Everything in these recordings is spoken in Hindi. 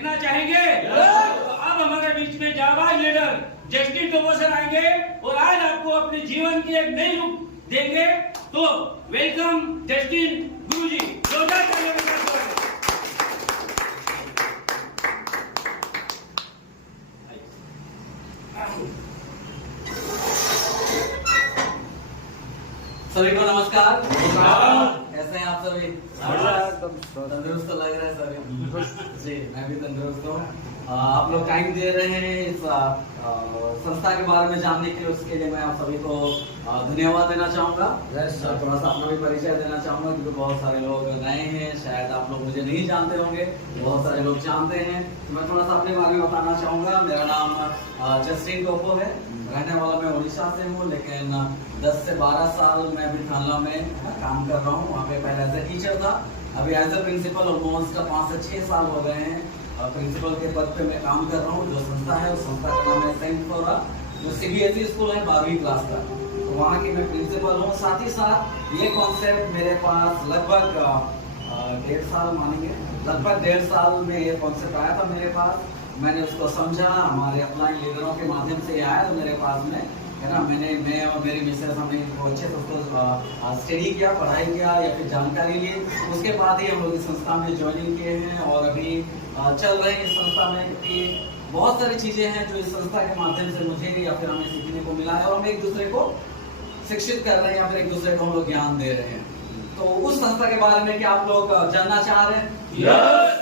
देखना चाहेंगे? तो अब हमारे बीच में जाबाज लीडर जस्टिन टोबो आएंगे और आज आपको अपने जीवन की एक नई रूप देंगे। तो वेलकम जस्टिन गुरुजी। जोरदार तालियों के साथ स्वागत। सभी को नमस्कार। कैसे हैं आप सभी? तंदुरुस्त लग रहा है सभी जी। मैं भी तंदुरुस्त हूँ। आप लोग टाइम दे रहे हैं इस संस्था के बारे में जानने के लिए, उसके लिए मैं आप सभी को धन्यवाद देना चाहूँगा। थोड़ा सा अपना भी परिचय देना चाहूँगा क्योंकि बहुत सारे लोग नए हैं, शायद आप लोग मुझे नहीं जानते होंगे, बहुत सारे लोग जानते हैं। तो मैं थोड़ा सा अपने बारे में बताना चाहूँगा। मेरा नाम जस्टिन टोबो है, रहने वाला मैं उड़ीसा से हूँ, लेकिन 10 से 12 साल मैं अभी थाना में काम कर रहा हूँ। वहाँ पे पहले एज ए टीचर था, अभी एज ए प्रिंसिपल ऑलमोस्ट 5 से 6 साल हो गए हैं। प्रिंसिपल के पद पे मैं काम कर रहा हूँ। जो संस्था है उस संस्था का नाम है सेंट फ्लोरा, जो CBSE स्कूल है 12वीं क्लास का, तो वहाँ की मैं प्रिंसिपल हूँ। साथ ही साथ ये कॉन्सेप्ट मेरे पास लगभग 1.5 साल मानेंगे, लगभग 1.5 साल में ये कॉन्सेप्ट आया था मेरे पास। मैंने उसको समझा, हमारे अपलाइन लीडरों के माध्यम से आया तो मेरे पास में है ना। मैं और मेरी मिसेस हमने अच्छे से उसको स्टडी किया, पढ़ाई किया या फिर जानकारी ली। उसके बाद ही हम लोग इस संस्था में ज्वाइनिंग किए हैं और अभी चल रहे हैं इस संस्था में, क्योंकि बहुत सारी चीजें हैं जो इस संस्था के माध्यम से मुझे या फिर हमें सीखने को मिला है और हम एक दूसरे को शिक्षित कर रहे हैं या फिर एक दूसरे को हम लोग ज्ञान दे रहे हैं। तो उस संस्था के बारे में क्या आप लोग जानना चाह रहे हैं?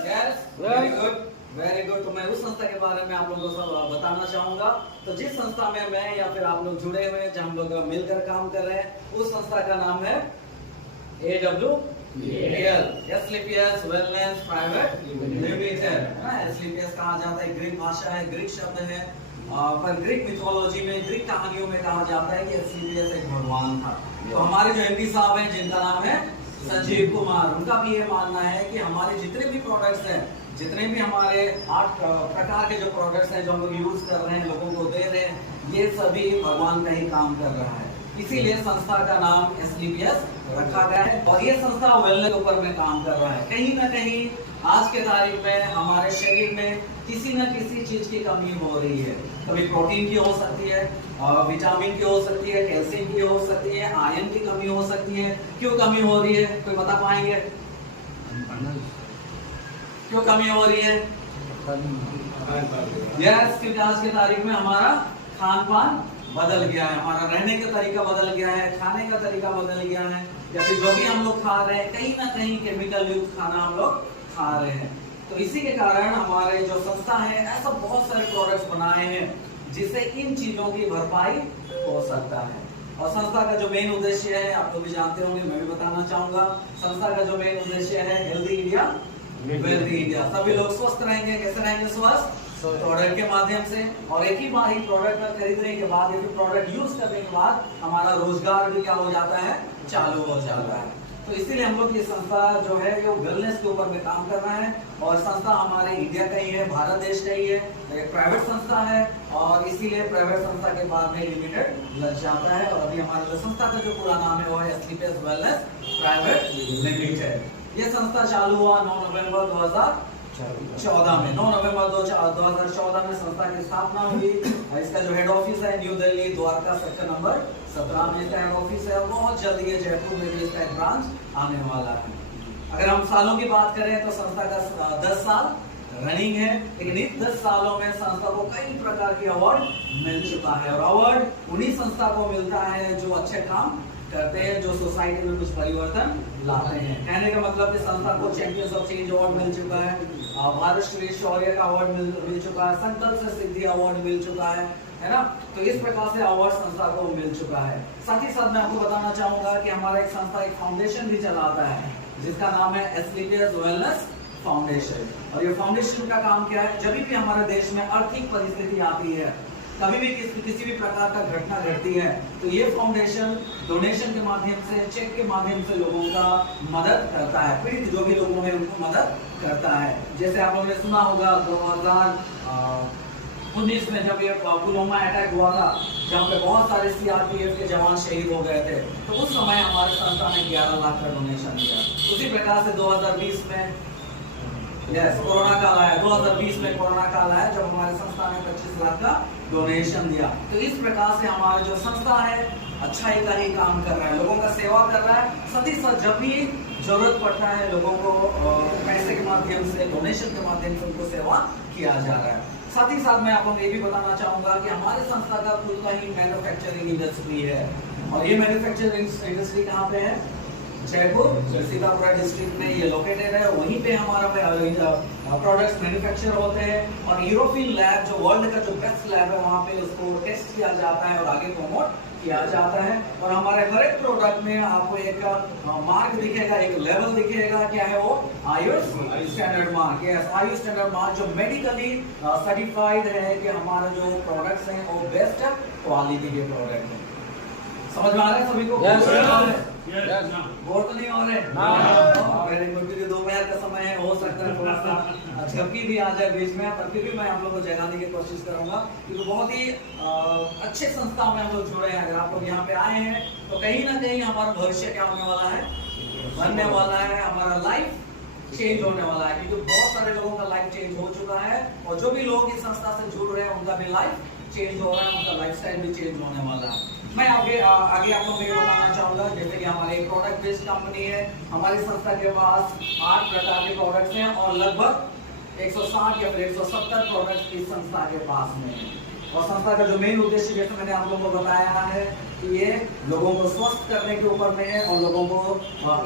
Yes, very good, very good. तो मैं उस संस्था के बारे में आप लोगों को बताना चाहूंगा। तो जिस संस्था में मैं या फिर आप लोग जुड़े हुए हैं, जहाँ हम लोग मिलकर काम कर रहे हैं, उस संस्था का नाम है AWPL, Asclepius wellness private limited. Asclepius कहा जाता है, ग्रीक भाषा है, ग्रीक शब्द है, पर ग्रीक मिथोलॉजी में, ग्रीक कहानियों में कहा जाता है कि एस्क्लेपियस एक भगवान था। तो हमारे जो MD साहब हैं, जिनका नाम है संजीव कुमार, उनका भी ये मानना है कि हमारे जितने भी प्रोडक्ट्स हैं, जितने भी हमारे 8 प्रकार के जो प्रोडक्ट्स हैं जो हम लोग यूज कर रहे हैं, लोगों को दे रहे हैं, ये सभी भगवान का ही काम कर रहा है। इसीलिए संस्था का नाम एस्क्लेपियस रखा गया है और ये संस्था वेलनेस के ऊपर में काम कर रहा है। कहीं ना कहीं आज के तारीख में हमारे शरीर में किसी न किसी चीज की कमी हो रही है। कभी प्रोटीन की हो सकती है, विटामिन की हो सकती है, कैल्शियम की हो सकती है, आयरन की कमी हो सकती है। क्यों कमी हो रही है, कोई बता पाएंगे? क्यों कमी हो रही है? यस, क्योंकि आज की तारीख में हमारा खान पान बदल गया है, हमारा रहने का तरीका बदल गया है, खाने का तरीका बदल गया है, या फिर जो भी हम लोग खा रहे हैं कहीं ना कहीं केमिकल युक्त खाना हम लोग खा रहे हैं। तो इसी के कारण हमारे जो संस्था है ऐसा बहुत सारे प्रोडक्ट्स बनाए हैं जिससे इन चीजों की भरपाई हो सकता है। और संस्था का जो मेन उद्देश्य है आप लोग भी जानते होंगे, मैं भी बताना चाहूंगा। संस्था का जो मेन उद्देश्य है हेल्दी इंडिया वेल्दी इंडिया। सभी लोग स्वस्थ रहेंगे। कैसे रहेंगे? स्वस्थ, प्रोडक्ट के माध्यम से। और एक ही बार ही प्रोडक्ट में खरीदने के बाद या फिर प्रोडक्ट यूज करने के बाद हमारा रोजगार भी क्या हो जाता है? चालू हो जाता है। तो इसीलिए हम लोग ये संस्था जो है ये वेलनेस के ऊपर में काम कर रहा है और संस्था हमारे इंडिया का ही है, भारत देश का ही है, एक प्राइवेट संस्था है और इसीलिए प्राइवेट संस्था के बाद में लिमिटेड लग जाता है। और अभी हमारे संस्था का जो पूरा नाम है वो है एस्क्लेपियस वेलनेस प्राइवेट लिमिटेड। ये संस्था चालू हुआ 9 नवंबर 2014 में। 9 नवंबर 2014 में संस्था की स्थापना हुई। इसका जो हेड ऑफिस है new Delhi Dwarka sector number 17 में इसका हेड ऑफिस है और बहुत जल्दी ये जयपुर में भी इसका एक ब्रांच आने वाला है। अगर हम सालों की बात करें तो संस्था का 10 साल रनिंग है, लेकिन इन 10 सालों में संस्था को कई प्रकार के अवार्ड मिल चुका है और अवार्ड उन्हीं संस्था को मिलता है जो अच्छे काम करते हैं, जो सोसाइटी में कुछ परिवर्तन लाते हैं। कहने का मतलब कि संस्था को चैंपियंस ऑफ चेंज अवार्ड मिल चुका है, भारत श्री शौर्य का अवार्ड मिल चुका है, संकल्प से सिद्धि अवार्ड मिल चुका है ना। तो इस प्रकार से अवार्ड संस्था को मिल चुका है। साथ ही साथ मैं आपको बताना चाहूंगा कि हमारा एक संस्था एक फाउंडेशन भी चलाता है जिसका नाम है एस्क्लेपियस वेलनेस फाउंडेशन। और ये फाउंडेशन का काम क्या है? जब भी हमारे देश में आर्थिक परिस्थिति आती है, कभी भी किसी भी प्रकार का घटना घटती है, तो ये फाउंडेशन डोनेशन के माध्यम से, चेक के माध्यम से लोगों का मदद करता है। पीड़ित जो भी लोगों में उनको मदद करता है। जैसे आप लोगों ने सुना होगा 2019 में जब ये पुलवामा अटैक हुआ था, जहाँ पे बहुत सारे CRPF के जवान शहीद हो गए थे, तो उस समय हमारे संस्था ने 11 लाख का डोनेशन दिया। उसी प्रकार से 2020 में यस, कोरोना काल आया 2020 में, कोरोना काल आया जब हमारे संस्था ने 25 लाख का डोनेशन दिया। तो इस प्रकार से हमारा जो संस्था है अच्छाई का ही काम कर रहा है, लोगों का सेवा कर रहा है। साथ ही साथ जब भी जरूरत पड़ता है लोगों को पैसे के माध्यम से, डोनेशन के माध्यम से उनको सेवा किया जा रहा है। साथ ही साथ मैं आपको ये भी बताना चाहूंगा कि हमारे संस्था का खुद का ही मैन्युफैक्चरिंग इंडस्ट्री है। और ये मैन्युफैक्चरिंग इंडस्ट्री कहाँ पे है? जयपुर सीतापुर डिस्ट्रिक्ट में ये लोकेटेड है। वहीं पे हमारा प्रोडक्ट्स मैन्युफैक्चर होते हैं और यूरोपियन लैब जो वर्ल्ड का जो बेस्ट लैब है वहाँ पे उसको टेस्ट किया जाता है और आगे प्रमोट किया जाता है। और हमारे हर एक प्रोडक्ट में आपको एक मार्क दिखेगा, एक लेवल दिखेगा, क्या है वो? Ayush standard mark. Yes, Ayush standard mark जो मेडिकली सर्टिफाइड है कि हमारा जो प्रोडक्ट्स हैं वो बेस्ट क्वालिटी के प्रोडक्ट हैं। समझ में आ रहा है सभी को? बोर तो नहीं हो रहे? Very good. क्योंकि दोपहर का समय है, हो सकता है थोड़ा सा झपकी भी आ जाए बीच में, पर फिर भी मैं आप लोगों को जगाने की कोशिश करूंगा क्योंकि बहुत ही अच्छे संस्था में हम लोग जुड़े हैं। अगर आप लोग यहाँ पे आए हैं तो कहीं ना कहीं हमारा भविष्य क्या होने वाला है? बनने वाला है, हमारा लाइफ चेंज होने वाला है। क्योंकि बहुत सारे लोगों का लाइफ चेंज हो चुका है और जो भी लोग इस संस्था से जुड़ रहे हैं उनका भी लाइफ चेंज हो रहा है, उनका लाइफस्टाइल भी चेंज होने वाला है। मैं आगे आपको मैं बताना चाहूंगा, जैसे कि हमारी एक प्रोडक्ट बेस्ड कंपनी है। हमारी संस्था के पास 8 प्रकार के प्रोडक्ट्स हैं और लगभग 160 या फिर 170 प्रोडक्ट्स इस संस्था के पास में है। और संस्था का जो मेन उद्देश्य जैसे मैंने आप लोगों को बताया है कि ये लोगों को स्वस्थ करने के ऊपर में है और लोगों को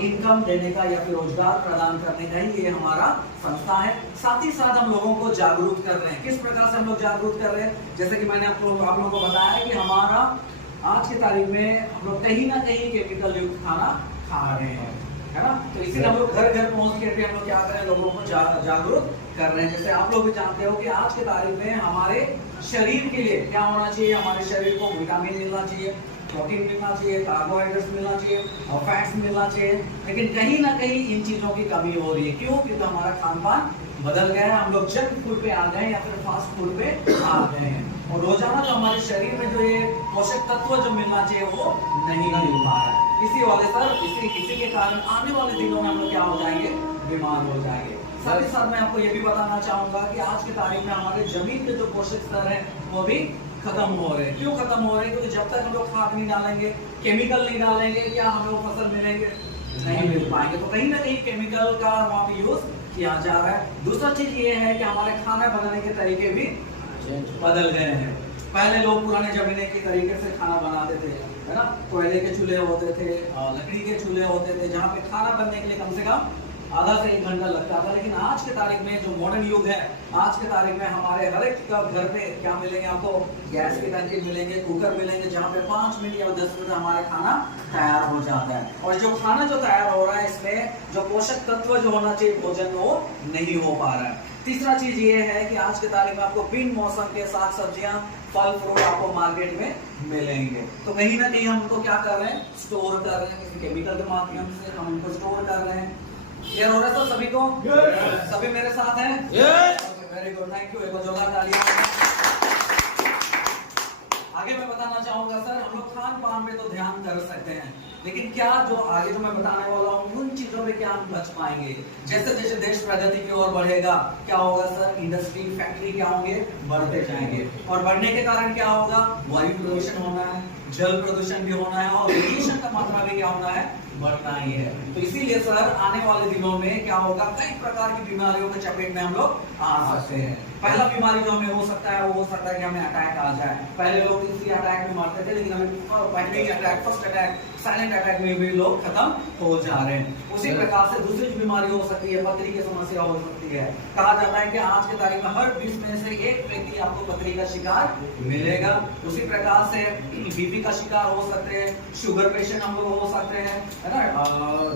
इनकम देने का या फिर रोजगार प्रदान करने का ही ये हमारा संस्था है। साथ ही साथ हम लोगों को जागरूक कर रहे हैं। किस प्रकार से हम लोग जागरूक कर रहे हैं? जैसे कि मैंने आप लोगों को बताया कि हमारा आज की तारीख में हम लोग कहीं ना कहीं केमिकल युक्त खाना खा रहे हैं, है ना? तो इसीलिए हम लोग घर घर पहुंच के हम लोग क्या कर रहे हैं? लोगों को जागरूक कर रहे हैं। जैसे आप लोग भी जानते हो कि आज के तारीख में हमारे शरीर के लिए क्या होना चाहिए? हमारे शरीर को विटामिन मिलना चाहिए, प्रोटीन मिलना चाहिए, कार्बोहाइड्रेट्स मिलना चाहिए और फैट्स मिलना चाहिए। लेकिन कहीं ना कहीं इन चीजों की कमी हो रही है। क्यों? क्योंकि हमारा खान पान बदल गया है। हम लोग जंक फूड पे आ गए या फिर फास्ट फूड पे आ गए हैं और रोजाना जो हमारे शरीर में जो ये पोषक तत्व जो मिलना चाहिए वो नहीं मिल पा रहा है। इसी के कारण आने वाले दिनों में हम लोग क्या हो जाएंगे? बीमार हो जाएंगे। साथ ही साथ मैं आपको ये भी बताना चाहूंगा कि आज की तारीख में हमारे जमीन के जो पोषक स्तर है वो भी खत्म हो रहे हैं। क्यों खत्म हो रहे हैं? क्योंकि जब तक हम लोग खाद नहीं डालेंगे, केमिकल नहीं डालेंगे, क्या हमें वो फसल मिलेंगे? नहीं मिल पाएंगे। तो कहीं ना कहीं केमिकल का वहाँ पे यूज किया जा रहा है। दूसरा चीज ये है कि हमारे खाना बनाने के तरीके भी बदल गए हैं। पहले लोग पुराने जमाने के तरीके से खाना बनाते थे, है ना? कोयले के चूल्हे होते थे, लकड़ी के चूल्हे होते थे, जहाँ पे खाना बनने के लिए कम से कम आधा से 1 घंटा लगता था। लेकिन आज के तारीख में जो मॉडर्न युग है, आज के तारीख में हमारे हर एक का घर पे क्या मिलेंगे आपको? गैस की टंकी मिलेंगे, कुकर मिलेंगे, जहाँ पे 5 मिनट या 10 मिनट हमारा खाना तैयार हो जाता है। और जो खाना जो तैयार हो रहा है इसमें जो पोषक तत्व जो होना चाहिए भोजन वो नहीं हो पा रहा है। तीसरा चीज ये है कि आज के तारीख में आपको बिन मौसम के साग सब्जियां, फल फ्रूट आपको मार्केट में मिलेंगे। तो कहीं ना कहीं हम उनको क्या कर रहे हैं? स्टोर कर रहे हैं, किसी केमिकल के माध्यम से हम उनको स्टोर कर रहे हैं। क्लियर हो रहा है सभी को? सभी मेरे साथ हैं? Very good, thank you. एक बार जोरदार तालियां। आगे मैं बताना चाहूंगा सर, हम लोग खान पान में तो ध्यान कर सकते हैं, लेकिन क्या जो आगे जो मैं बताने वाला हूँ उन चीजों में क्या हम बच पाएंगे? जैसे जैसे देश प्रगति की ओर बढ़ेगा क्या होगा सर? इंडस्ट्री, फैक्ट्री क्या होंगे? बढ़ते जाएंगे और बढ़ने के कारण क्या होगा? वायु प्रदूषण होना है, जल प्रदूषण भी होना है और रेडिएशन का मात्रा भी क्या होना है? बढ़ना ही है। तो इसीलिए सर आने वाले दिनों में क्या होगा? कई प्रकार की बीमारियों के चपेट में हम लोग आ सकते हैं। पहला बीमारी जो हमें हो सकता है वो हो सकता है कि हमें अटैक आ जाए। पहले लोग इसी अटैक में मरते थे, लेकिन हमें पहले attack, first attack, silent attack में भी लोग खत्म हो जा रहे हैं। उसी प्रकार से दूसरी बीमारी हो सकती है, पथरी की समस्या हो सकती है। कहा जाता है कि आज के तारीख में हर 20 में से 1 व्यक्ति आपको पथरी का शिकार मिलेगा। उसी प्रकार से बीपी का शिकार हो सकते हैं, शुगर पेशेंट हम लोग हो सकते हैं, है ना?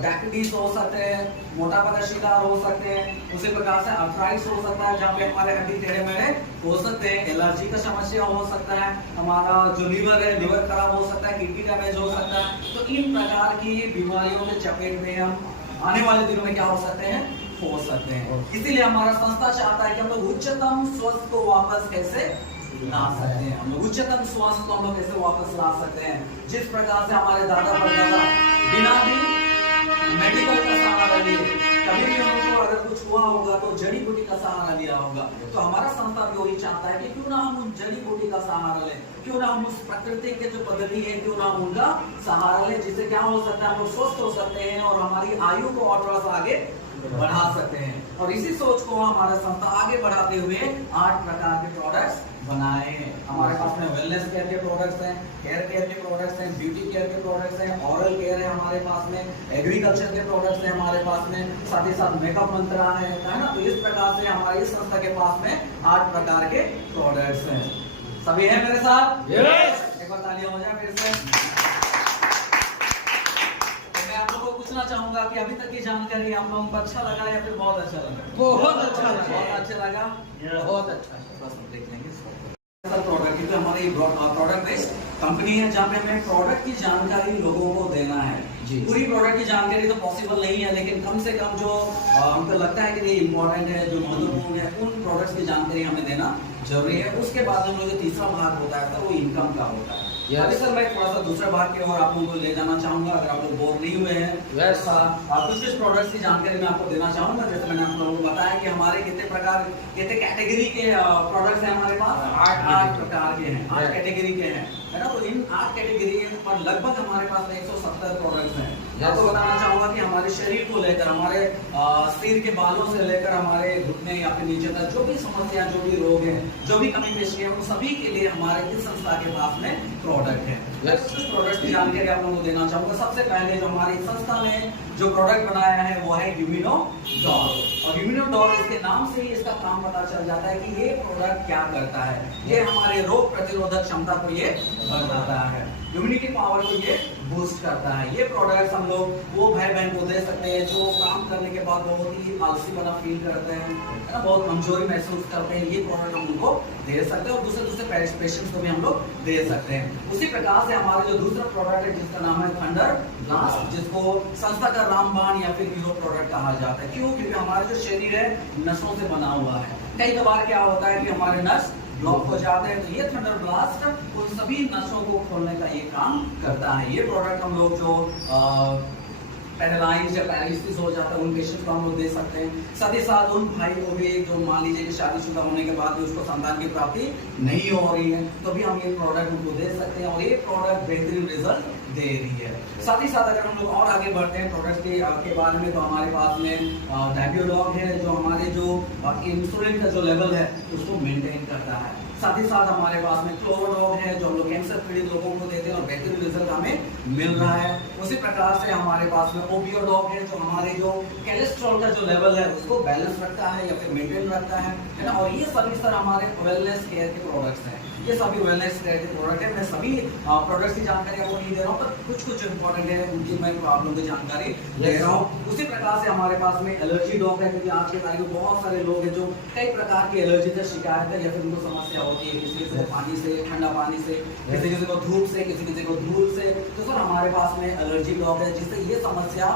डायबिटीज हो सकते हैं, मोटापा का शिकार हो सकते हैं। उसी प्रकार से अर्थराइटिस हो सकता है, जहाँ पे हमारे हड्डी टेढ़े मेढ़े हो सकते हैं। एलर्जी का समस्या हो सकता है, हमारा जो लीवर है लीवर खराब हो सकता है, किडनी डैमेज हो सकता है। तो इन प्रकार की बीमारियों के चपेट में हम आने वाले दिनों में क्या हो सकते हैं? हो सकते हैं। इसीलिए हमारा संस्था चाहता है कि हम लोग उच्चतम स्वास्थ्य को वापस कैसे ला सकते हैं। हम लोग उच्चतम स्वास्थ्य को हम लोग कैसे वापस ला सकते हैं? जिस प्रकार से हमारे दादा परदादा बिना भी मेडिकल का सहारा लिए कभी भी हमको अगर कुछ हुआ होगा तो जड़ी बूटी का सहारा लिया होगा। तो हमारा संस्था भी वही चाहता है कि क्यों ना हम उन जड़ी बूटी का सहारा लें, क्यों ना हम उस प्रकृति के जो पद्धति है क्यों ना हम उनका सहारा लें, जिससे क्या हो सकता है हम लोग स्वस्थ हो सकते हैं और हमारी आयु को और थोड़ा सा आगे बढ़ा सकते हैं। और इसी सोच को हमारा संस्था आगे बढ़ाते हुए 8 प्रकार के प्रोडक्ट्स बनाए हैं। हमारे पास में वेलनेस केयर के प्रोडक्ट्स हैं, हेयर केयर के प्रोडक्ट्स हैं, ब्यूटी केयर के प्रोडक्ट्स हैं, ऑरल केयर है हमारे पास में, एग्रीकल्चर के प्रोडक्ट्स हैं हमारे पास में, साथ ही साथ मेकअप मंत्रा है ना। तो इस प्रकार से हमारी इस संस्था के पास में 8 प्रकार के प्रोडक्ट्स हैं। सभी हैं मेरे साथ? यस। एक बार तालियां हो जाए मेरे से। आप लोगों को पूछना चाहूंगा कि अभी तक की जानकारी आप लोगों को अच्छा लगा या फिर बहुत अच्छा लगा? बहुत अच्छा लगा। बहुत अच्छा लगा, बहुत अच्छा। बस हम देख लेंगे प्रोडक्ट, क्योंकि हमारी प्रोडक्ट बेस्ड कंपनी है जहाँ पे हमें प्रोडक्ट की जानकारी लोगों को देना है। जी। पूरी प्रोडक्ट की जानकारी तो पॉसिबल नहीं है, लेकिन कम से कम जो हमको लगता है कि ये इम्पोर्टेंट है, जो महत्वपूर्ण है, उन प्रोडक्ट्स की जानकारी हमें देना जरूरी है। उसके बाद हम लोग जो तीसरा भाग होता है वो इनकम का होता है। अभी सर मैं थोड़ा सा दूसरे भाग की ओर आप लोगों को ले जाना चाहूंगा, अगर आप लोग बोर नहीं हुए हैं। कुछ प्रोडक्ट्स की जानकारी मैं आपको देना चाहूंगा। जैसे मैंने आप लोगों को बताया कि हमारे कितने प्रकार, कितने कैटेगरी के प्रोडक्ट्स हैं हमारे पास? 8 प्रकार के हैं, 8 कैटेगरी के हैं, है ना। तो इन 8 कैटेगरी पर लगभग हमारे पास 170 प्रोडक्ट्स हैं। आपको बताना चाहूंगा कि हमारे शरीर को लेकर, हमारे सिर के बालों से लेकर हमारे घुटने या फिर नीचे तक जो भी समस्या, जो भी रोग है, जो भी कमी पेशी है, उन सभी के लिए हमारे इस संस्था के पास में प्रोडक्ट है। कुछ प्रोडक्ट की जानकारी आप लोगों को देना चाहूंगा। सबसे पहले जो हमारी संस्था ने जो प्रोडक्ट बनाया है वो है इम्यूनोडॉल। और इम्यूनोडॉल, इसके नाम से ही इसका काम पता चल जाता है कि ये प्रोडक्ट क्या करता है। ये हमारे रोग प्रतिरोधक क्षमता को ये बढ़ाता है, इम्यूनिटी पावर को ये बूस्ट करता है। ये प्रोडक्ट्स हम लोग वो भाई बहन को दे सकते हैं जो काम करने के बाद बहुत ही आलसी बना फील करते हैं, है ना, बहुत कमजोरी महसूस करते हैं। ये प्रोडक्ट हम उनको दे सकते हैं और दूसरे पेशेंट्स को भी हम लोग दे सकते हैं। उसी प्रकार से हमारा जो दूसरा प्रोडक्ट है जिसका नाम है थंडर ब्लास्ट, जिसको संस्था का रामबाण या फिर हीरो प्रोडक्ट कहा जाता है। क्यों? क्योंकि हमारा जो शरीर है नसों से बना हुआ है। कई बार क्या होता है कि हमारे नस ब्लॉक हो जाते हैं, तो ये थंडर ब्लास्ट उन सभी नसों को खोलने का ये काम करता है। ये प्रोडक्ट हम लोग जो पैरालाइज या पैरालिसिस हो जाता है उन पेशेंट को हम लोग दे सकते हैं। साथ ही साथ उन भाई को भी जो मान लीजिए कि शादीशुदा होने के बाद भी उसको संतान की प्राप्ति नहीं हो रही है, तो भी हम ये प्रोडक्ट उनको दे सकते हैं और ये प्रोडक्ट बेहतरीन रिजल्ट दे रही है। साथ ही साथ अगर हम लोग और आगे बढ़ते हैं प्रोडक्ट के बारे में, तो हमारे पास में डायबियोडॉग है जो हमारे जो इंसुलिन का जो लेवल है उसको मेंटेन करता है। साथ ही साथ हमारे पास में क्लोरोडॉग है जो हम लोग कैंसर पीड़ित लोगों को देते हैं और बेहतरीन रिजल्ट हमें मिल रहा है। उसी प्रकार से हमारे पास में ओबियोडॉग है जो हमारे जो कोलेस्ट्रॉल का जो लेवल है उसको बैलेंस रखता है या फिर मेंटेन रखता है ना। और ये सभी सर हमारे वेलनेस केयर के प्रोडक्ट्स हैं। ये सभी वेलनेस केयर के प्रोडक्ट है। मैं सभी प्रोडक्ट्स की जानकारी आपको नहीं दे रहा हूँ, पर कुछ इंपॉर्टेंट है उनकी मैं आप लोगों को जानकारी दे रहा हूँ। उसी प्रकार से हमारे पास में एलर्जी डॉग है, क्योंकि आज के तारीख में बहुत सारे लोग हैं जो कई प्रकार की एलर्जी से शिकायत है या फिर उनको समस्या होती है, किसी किसी को पानी से, ठंडा पानी से, किसी किसी को धूप से, किसी किसी को धूल से। तो सर हमारे पास में एलर्जी डॉग है जिससे ये समस्या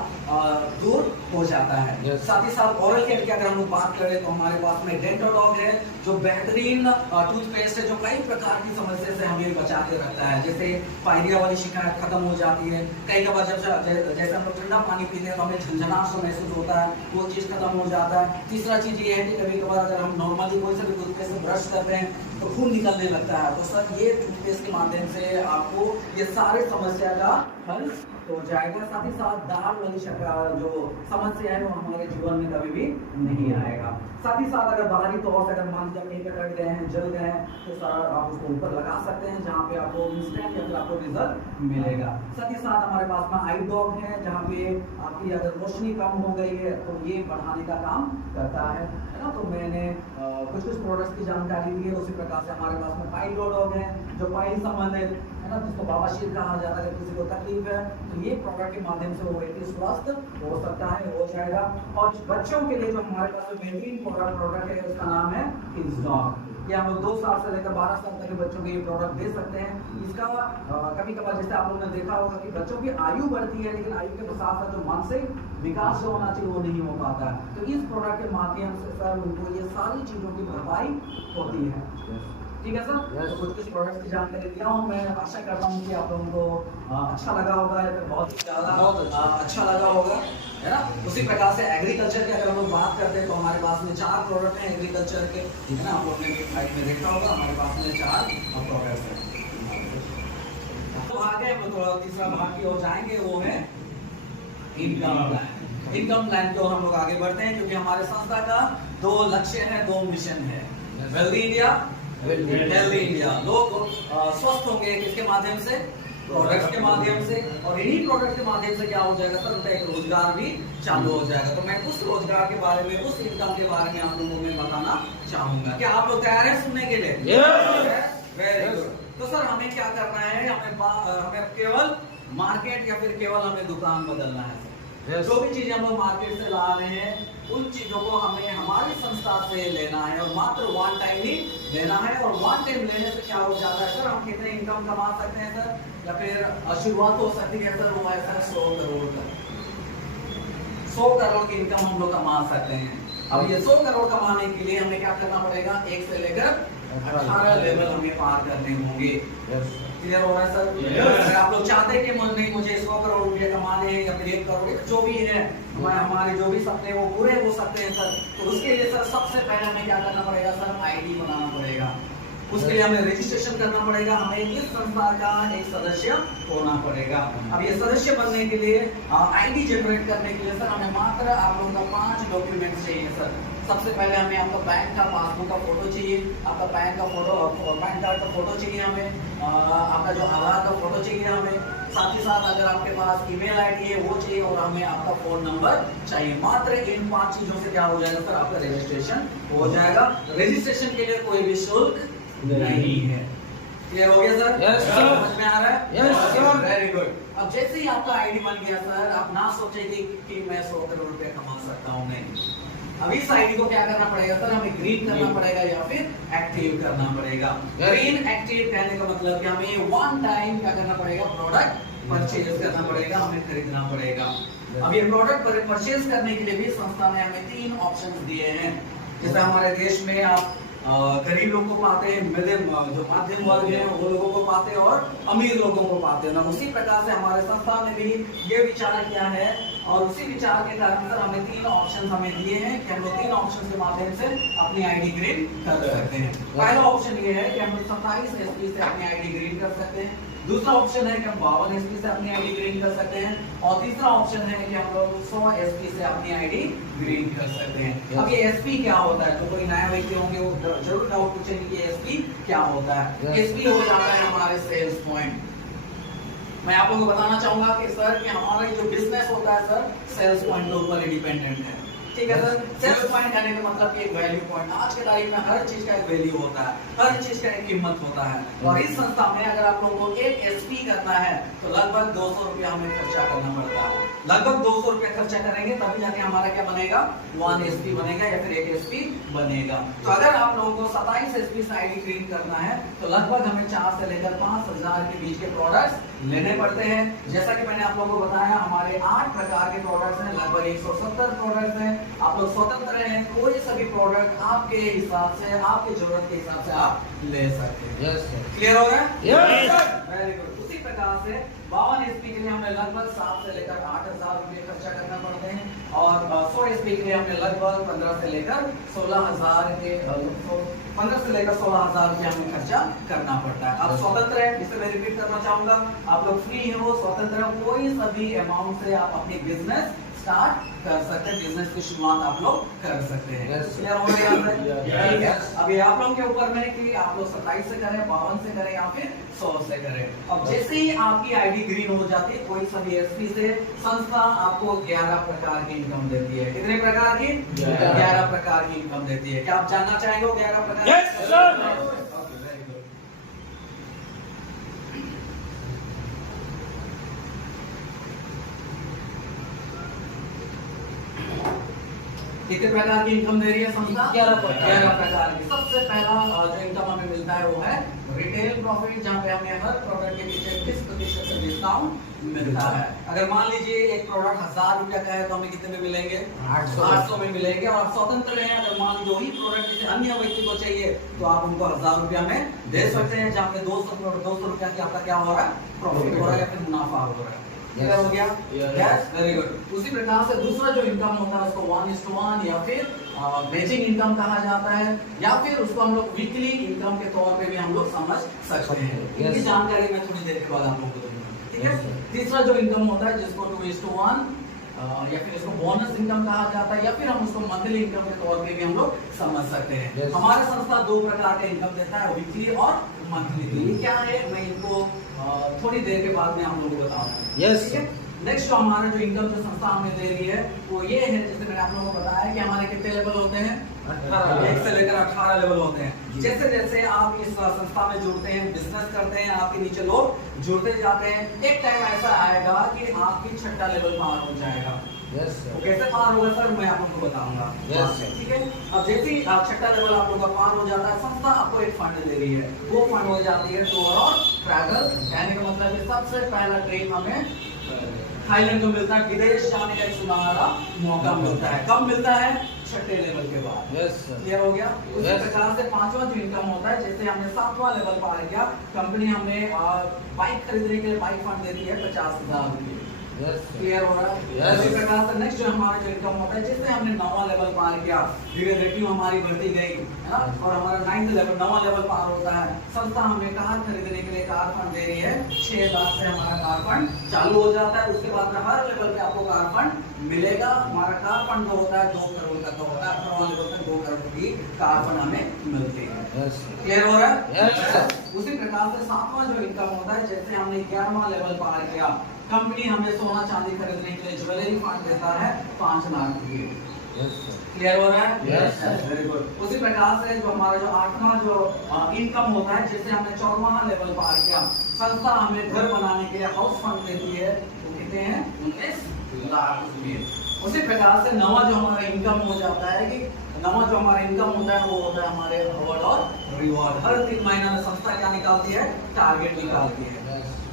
दूर हो जाता है। साथ ही साथ ओरल केयर की अगर हम लोग बात करें तो हमारे पास में डेंटल डॉग है जो बेहतरीन टूथपेस्ट है जो कई प्रकार की समस्या से हमें बचा के रखता है। जैसे पायरिया वाली शिकायत खत्म हो जाती है। कई बार जैसे हम लोग ठंडा पानी पीते हैं तो हमें झंझनाहट सा महसूस होता है, वो चीज खत्म हो जाता है। तीसरा चीज ये है कि कभी कभार अगर हम नॉर्मली कोई सा भी टूथपेस्ट से ब्रश करते हैं तो खून निकलने लगता है, तो सर ये टूथपेस्ट के माध्यम से आपको ये सारे समस्या का हल हो जाएगा। साथ ही साथ दाल वाली जो समस्या है वो हमारे जीवन में कभी भी नहीं आएगा। साथ ही साथ अगर बाहरी तौर से अगर मान लीजिए कहीं पे कट गए हैं, जल गए हैं, तो सर आप उसको ऊपर लगा सकते हैं जहाँ पे आपको इंस्टेंट या फिर आपको रिजल्ट मिलेगा। साथ ही साथ हमारे पास में आई डॉग है जहाँ पे आपकी अगर रोशनी कम हो गई है तो ये बढ़ाने का काम करता है ना। तो मैंने कुछ प्रोडक्ट्स की जानकारी दी है। उसी प्रकार से हमारे पास में पाइल डॉग है जो पाइल संबंधित है ना, जिसको बवासीर कहा जाता है। अगर किसी को तकलीफ है तो ये प्रोडक्ट के माध्यम से वो व्यक्ति स्वस्थ हो सकता है, हो जाएगा। और बच्चों के लिए जो हमारे पास बेहतरीन प्रोडक्ट है उसका नाम है किड्स डॉग। ये हम लोग 2 साल से लेकर 12 साल तक के बच्चों के ये प्रोडक्ट दे सकते हैं। इसका कभी कभार जैसे आप लोगों ने देखा होगा कि बच्चों की आयु बढ़ती है लेकिन आयु के साथ साथ जो मानसिक विकास जो होना चाहिए वो नहीं हो पाता है। तो इस प्रोडक्ट के माध्यम से सर उनको ये सारी चीजों की भरपाई होती है। ठीक है सर? तो कुछ प्रोडक्ट्स की जानकारी दिया हूँ। मैं आशा करता हूँ कि आप लोगों को अच्छा लगा होगा या फिर बहुत ही ज़्यादा अच्छा लगा होगा, है ना? उसी प्रकार से एग्रीकल्चर की अगर हम लोग बात करते हैं तो हमारे पास में 4 प्रोडक्ट हैं एग्रीकल्चर के, है ना? आप लोगों ने साइड में देखा होगा, हमारे पास में 4 प्रोडक्ट्स हैं। तो आगे हम थोड़ा तीसरा भाग की ओर जाएंगे, वो है इनकम प्लान। इनकम प्लान की ओर हम लोग आगे बढ़ते हैं, क्योंकि हमारे संस्था का 2 लक्ष्य है, 2 मिशन है। Wealthy India, healthy India. लोग स्वस्थ होंगे किसके माध्यम से? प्रोडक्ट्स के माध्यम से। और इन्हीं प्रोडक्ट के माध्यम से क्या हो जाएगा सर? उनका एक रोजगार भी चालू हो जाएगा। तो मैं उस रोजगार के बारे में, उस इनकम के बारे में आप लोगों में बताना चाहूंगा। क्या आप लोग तैयार हैं सुनने के लिए? Very good. तो सर हमें क्या करना है? हमें केवल मार्केट या फिर केवल हमें दुकान बदलना है। जो भी चीजें हम लोग मार्केट से ला रहे हैं, उन चीजों को हमें हमारी संस्था से लेना है और मात्र 1 टाइम ही लेना है। और 1 टाइम लेने से क्या हो जाता है सर? हम कितने इनकम कमा सकते हैं सर? या फिर शुरुआत हो सकती है सर वो है सर 100 करोड़ का। 100 करोड़ की इनकम हम लोग कमा सकते हैं। अब ये 100 करोड़ कमाने के लिए हमें क्या करना पड़ेगा? 1 से लेकर 18 लेवल हमें पार करने होंगे। क्लियर हो रहा है सर? अगर आप लोग चाहते हैं कि नहीं मुझे 100 करोड़ रुपए कमाने हैं या फिर 1 करोड़, जो भी है हमारे जो भी सपने वो पूरे हो सकते हैं सर। तो उसके लिए सर सबसे पहले हमें क्या करना पड़ेगा सर? आईडी बनाना पड़ेगा। उसके लिए हमें रजिस्ट्रेशन करना पड़ेगा। हमें इस संस्था का एक सदस्य होना पड़ेगा। अब ये सदस्य बनने के लिए, आईडी जनरेट करने के लिए सर हमें मात्र आप लोगों का 5 डॉक्यूमेंट्स चाहिए सर। सबसे पहले हमें आपका बैंक का पासबुक का फोटो चाहिए, आपका पैन का फोटो, पैन कार्ड का फोटो चाहिए हमें, आपका जो आधार का फोटो चाहिए हमें, साथ ही साथ अगर आपके पास ईमेल आईडी है वो चाहिए, और हमें आपका फोन नंबर चाहिए। मात्र इन 5 चीजों से क्या हो जाएगा सर? आपका रजिस्ट्रेशन हो जाएगा। रजिस्ट्रेशन के लिए कोई भी शुल्क नहीं है। क्लियर हो गया सर? Yes sir. समझ में आ रहा है? Yes sir. Very good. अब जैसे ही आपका आईडी बन गया सर, आप ना सोचे कि मैं 100 करोड़ रुपए कमा सकता हूँ, नहीं। अब इस आईडी को क्या करना पड़ेगा सर? हमें ग्रीन करना पड़ेगा या फिर एक्टिव करना पड़ेगा। ग्रीन एक्टिव कहने का मतलब कि हमें 1 टाइम क्या करना पड़ेगा? प्रोडक्ट परचेज करना पड़ेगा, हमें खरीदना पड़ेगा। अब ये प्रोडक्ट परचेज करने के लिए भी संस्था ने हमें 3 ऑप्शन दिए हैं। जैसे हमारे देश में आप गरीब लोगों को पाते हैं, जो मध्यम वर्ग है वो लोगों को पाते हैं, और अमीर लोगों को पाते हैं ना। उसी प्रकार से हमारे संस्था ने भी ये विचार किया है, और उसी विचार के कारण सर हमें 3 ऑप्शन हमें दिए हैं कि हम लोग 3 ऑप्शन के माध्यम से अपनी आईडी ग्रीन कर सकते हैं। पहला ऑप्शन ये है कि हम लोग 27 एसपी से अपनी आईडी ग्रीन कर सकते हैं। दूसरा ऑप्शन है कि हम 52 एसपी से अपनी आईडी ग्रीन कर सकते हैं। और तीसरा ऑप्शन है कि हम लोग 100 एसपी से अपनी आईडी ग्रीन कर सकते हैं। अब ये एसपी क्या होता है? तो कोई नया व्यक्ति होंगे वो जरूर डाउट पूछेंगे कि एसपी क्या होता है। एसपी हो जाता है हमारे सेल्स पॉइंट। मैं आप लोगों को बताना चाहूंगा कि सर कि हमारा जो बिजनेस होता है सर, सेल्स पॉइंट के ऊपर ही डिपेंडेंट है। ठीक है सर? सेल्स पॉइंट कहने का मतलब कि एक वैल्यू पॉइंट। आज के तारीख में हर चीज का एक वैल्यू होता है, हर चीज का एक कीमत होता है। और इस संस्था में अगर आप लोगों को एक एसपी करना है तो लगभग 200 रुपया हमें खर्चा करना पड़ता है। लगभग 200 रुपया खर्चा करेंगे तभी जाके हमारा क्या बनेगा? 1 एसपी बनेगा या फिर 1 एसपी बनेगा। तो अगर आप लोगों को 27 एसपी से आईडी ग्रीन करना है तो लगभग हमें 4 से लेकर 5,000 के बीच के प्रोडक्ट्स लेने पड़ते हैं। जैसा कि मैंने आप लोगों को बताया, हमारे 8 प्रकार के प्रोडक्ट्स हैं, लगभग 170 प्रोडक्ट्स हैं। आप लोग स्वतंत्र हैं, कोई सभी प्रोडक्ट आपके हिसाब से, आपकी जरूरत के हिसाब से आप ले सकते हैं। Yes sir. क्लियर हो गया? Yes sir. Very good. उसी प्रकार से 52 एसपी के लिए हमें लगभग 7 से लेकर 8,000 रुपए खर्चा करना पड़ते हैं, और 100 एसपी के लिए हमें लगभग 15 से लेकर 16,000 के 15 से लेकर 16,000 रुपया हमें खर्चा करना पड़ता है। आप स्वतंत्र है, इसे मैं रिपीट करना चाहूंगा, आप लोग फ्री हो, स्वतंत्र हो, कोई सभी अमाउंट से आप अपनी बिजनेस स्टार्ट कर सकते हैं, बिजनेस की शुरुआत आप लोग कर सकते हैं। क्लियर हो गया? ठीक है। अब ये आप लोगों के ऊपर में कि आप लोग 27 से करें, 52 से करें या फिर 100 से करें। अब जैसे ही आपकी आईडी ग्रीन हो जाती है, कोई सभी एसपी से संस्था आपको 11 प्रकार की इनकम देती है। कितने प्रकार की? 11 प्रकार की इनकम देती है। क्या आप जानना चाहेंगे 11 प्रकार? Yes sir. कितने प्रकार की इनकम दे रही है संस्था? 11 प्रकार। 11 प्रकार की। सबसे पहला जो इनकम हमें मिलता है वो है रिटेल प्रॉफिट, जहाँ पे हमें हर प्रोडक्ट के पीछे 20% का डिस्काउंट मिलता है। अगर मान लीजिए एक प्रोडक्ट 1000 रुपया का है तो हमें कितने में मिलेंगे? 800 में मिलेंगे। और आप स्वतंत्र हैं, अगर मान लीजिए वही प्रोडक्ट किसी अन्य व्यक्ति को चाहिए तो आप उनको 1000 रुपया में दे सकते हैं, जहाँ पे 200 रुपया की आपका क्या हो रहा है? प्रॉफिट हो रहा है या फिर मुनाफा हो रहा है। क्लियर हो गया? Yes, very good. उसी प्रकार से दूसरा जो इनकम होता है उसको 1:1 या फिर बेचिंग इनकम कहा जाता है, या फिर उसको हम लोग वीकली इनकम के तौर पे भी हम लोग समझ सकते हैं। इसकी जानकारी मैं थोड़ी देर के बाद आप लोगों को दूंगा, ठीक है? तीसरा जो इनकम होता है जिसको 2:1 या फिर इसको बोनस इनकम कहा जाता है, या फिर हम उसको मंथली इनकम के तौर पे भी हम लोग समझ सकते हैं। हमारा संस्था 2 प्रकार के इनकम देता है, वीकली और मंथली। तो ये क्या है मैं इनको थोड़ी देर के बाद में आप लोगों को बताऊंगा। यस। ठीक है? नेक्स्ट जो हमारा जो इनकम जो संस्था हमें दे रही है वो ये है, जैसे मैंने आप लोगों को बताया कि हमारे कितने लेवल होते हैं? 1 से लेकर 18 लेवल होते हैं। जैसे जैसे आप इस संस्था में जुड़ते हैं, बिजनेस करते हैं, आपके नीचे लोग जुड़ते जाते हैं, एक टाइम ऐसा आएगा कि आपकी 6ठा लेवल पार हो जाएगा। यस वो कैसे पार होगा सर, मैं आप लोगों को बताऊंगा। Yes. ठीक है? अब जैसे ही 6ठा लेवल आप लोगों का पार हो जाता है, संस्था आपको एक फंड दे रही है। वो फंड हो जाती है टूर और ट्रैवल, कहने का मतलब है सबसे पहला ट्रिप हमें थाईलैंड को मिलता है, विदेश जाने का एक सुनहरा मौका मिलता है। कब मिलता है? 6ठे लेवल के बाद। यस क्लियर हो गया? उसी Yes. प्रकार से 5वां जो इनकम होता है, जैसे हमने 7वां लेवल पार किया, कंपनी हमें बाइक खरीदने के लिए बाइक फंड देती है 50,000 रुपये। यस क्लियर हो रहा है? Yes. इसी प्रकार से नेक्स्ट जो हमारा जो इनकम होता है, जिससे हमने 9वां लेवल पार किया, धीरे रेटिंग हमारी बढ़ती गई, है ना? और हमारा 9th लेवल 9वां लेवल पार होता है, संस्था हमें कार खरीदने के लिए कार फंड दे रही है। 6 लाख से हमारा कार फंड चालू हो जाता है। उसके बाद में हर लेवल पे आपको कार फंड मिलेगा। हमारा कार फंड जो होता है 2 करोड़ का तो होता है, 18वां लेवल तक 2 करोड़ की कार फंड हमें मिलती है। यस क्लियर हो रहा है? Yes. उसी प्रकार से 7वां जो इनकम होता है, जैसे हमने 11वां लेवल पार किया, कंपनी हमें सोना चांदी खरीदने के लिए ज्वेलरी फंड देता है 5 लाख रुपए। यस क्लियर हो रहा है? Yes. Very good. उसी प्रकार से जो हमारा जो 8वां जो इनकम होता है, जैसे हमने 14वां लेवल पार किया, संस्था हमें घर बनाने के लिए हाउस फंड देती है, वो कितने हैं? 19 लाख रुपए। उसी प्रकार से 9वां जो हमारा इनकम हो जाता है कि 9वां जो हमारा इनकम होता है वो होता है हमारे अवार्ड और रिवॉर्ड। हर 3 महीना में संस्था क्या निकालती है? टारगेट निकालती है